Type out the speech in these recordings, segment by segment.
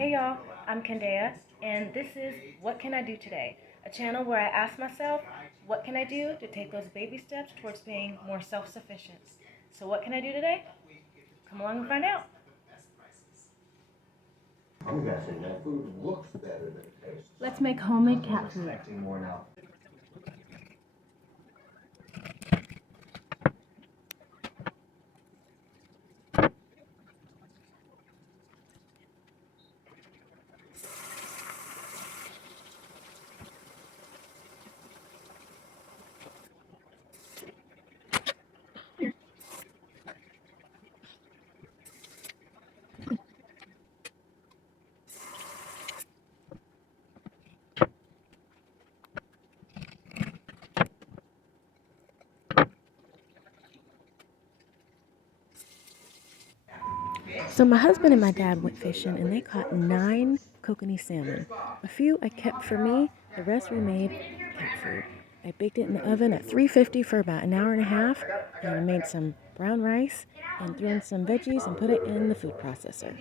Hey y'all, I'm Kendaya, and this is What Can I Do Today? A channel where I ask myself, what can I do to take those baby steps towards being more self-sufficient? So what can I do today? Come along and find out. I'm guessing that food looks better than it tastes. Let's make homemade cat food. Expecting more now. So my husband and my dad went fishing and they caught 9 kokanee salmon. A few I kept for me, the rest we made cat food. I baked it in the oven at 350 for about an hour and a half, and I made some brown rice and threw in some veggies and put it in the food processor.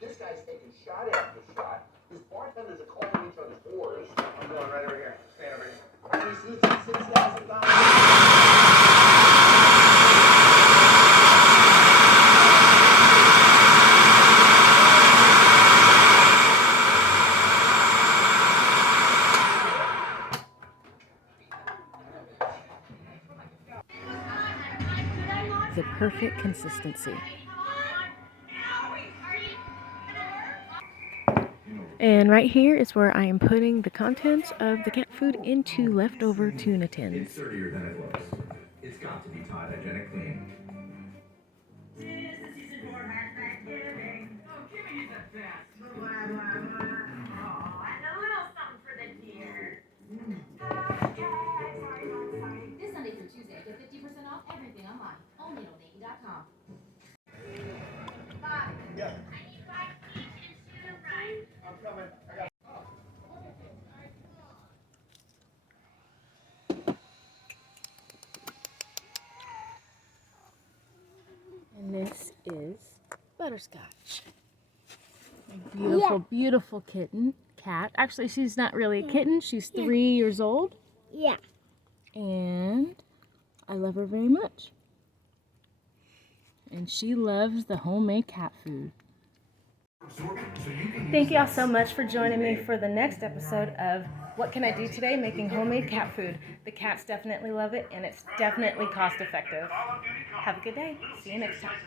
This guy's taking shot after shot. His bartenders are calling each other's whores. I'm going right over here. Stand over here. He's losing $6,000. The perfect consistency. And right here is where I am putting the contents of the cat food into leftover tuna tins. It's sturdier than it looks. It's got to be Tide Hygienic Clean. This Sunday through Tuesday, get 50% off everything online. Only at oldnavy.com. Yeah. I need 5 each and sugar fries. I'm coming. I got. And this is Butterscotch. A beautiful, beautiful cat. Actually, she's not really a kitten. She's 3 years old. Yeah. And I love her very much. And she loves the homemade cat food. Thank y'all so much for joining me for the next episode of What Can I Do Today? Making homemade cat food. The cats definitely love it, and it's definitely cost effective. Have a good day. See you next time.